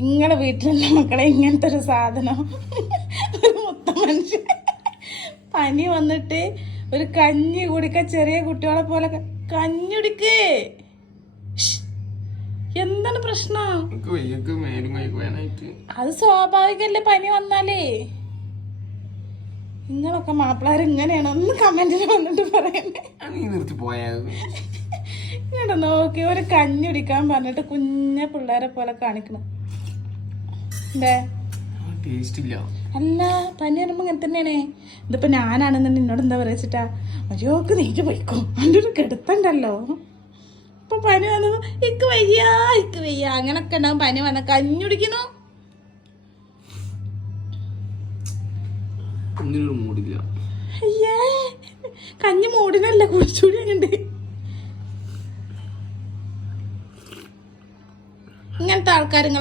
ഇങ്ങളെ വീട്ടിലുള്ള മക്കളെ ഇങ്ങനത്തെ ഒരു സാധനം ഒരു മുത്ത മനുഷ്യൻ പനി വന്നിട്ട് ഒരു കഞ്ഞി കുടിക്ക ചെറിയ കുട്ടികളെ പോലെ കഞ്ഞി കുടിക്ക്. എന്താണ് പ്രശ്നം? അത് സ്വാഭാവികല്ലേ പനി വന്നാലേ. നിങ്ങളൊക്കെ മാപ്പിളാര് ഇങ്ങനെയാണ്. ഒന്ന് കമന്റിൽ വന്നിട്ട് പറയണ്ടേ. ഇങ്ങോട്ട് നോക്കി ഒരു കഞ്ഞി കുടിക്കാൻ പറഞ്ഞിട്ട് കുഞ്ഞ പിള്ളേരെ പോലെ കാണിക്കണം. അല്ല പനി വരുമ്പോ ഇങ്ങനെ തന്നെയാണേ. ഇതിപ്പോ ഞാനാണെന്നുണ്ട് എന്നോട് എന്താ പറയാ അയ്യോക്ക് നീറ്റ് പോയിക്കോ എൻ്റെ ഒരു കെടുത്തണ്ടല്ലോ. ഇപ്പൊ പനി വന്നപ്പോ ഇക്ക് വയ്യ അങ്ങനൊക്കെ ഉണ്ടാവും. പനി വന്ന കഞ്ഞി കുടിക്കുന്നു. അയ്യേ കഞ്ഞി മൂടിനല്ല കുടിച്ചൂടി അങ്ങണ്ട്. ഇങ്ങനത്തെ ആൾക്കാർ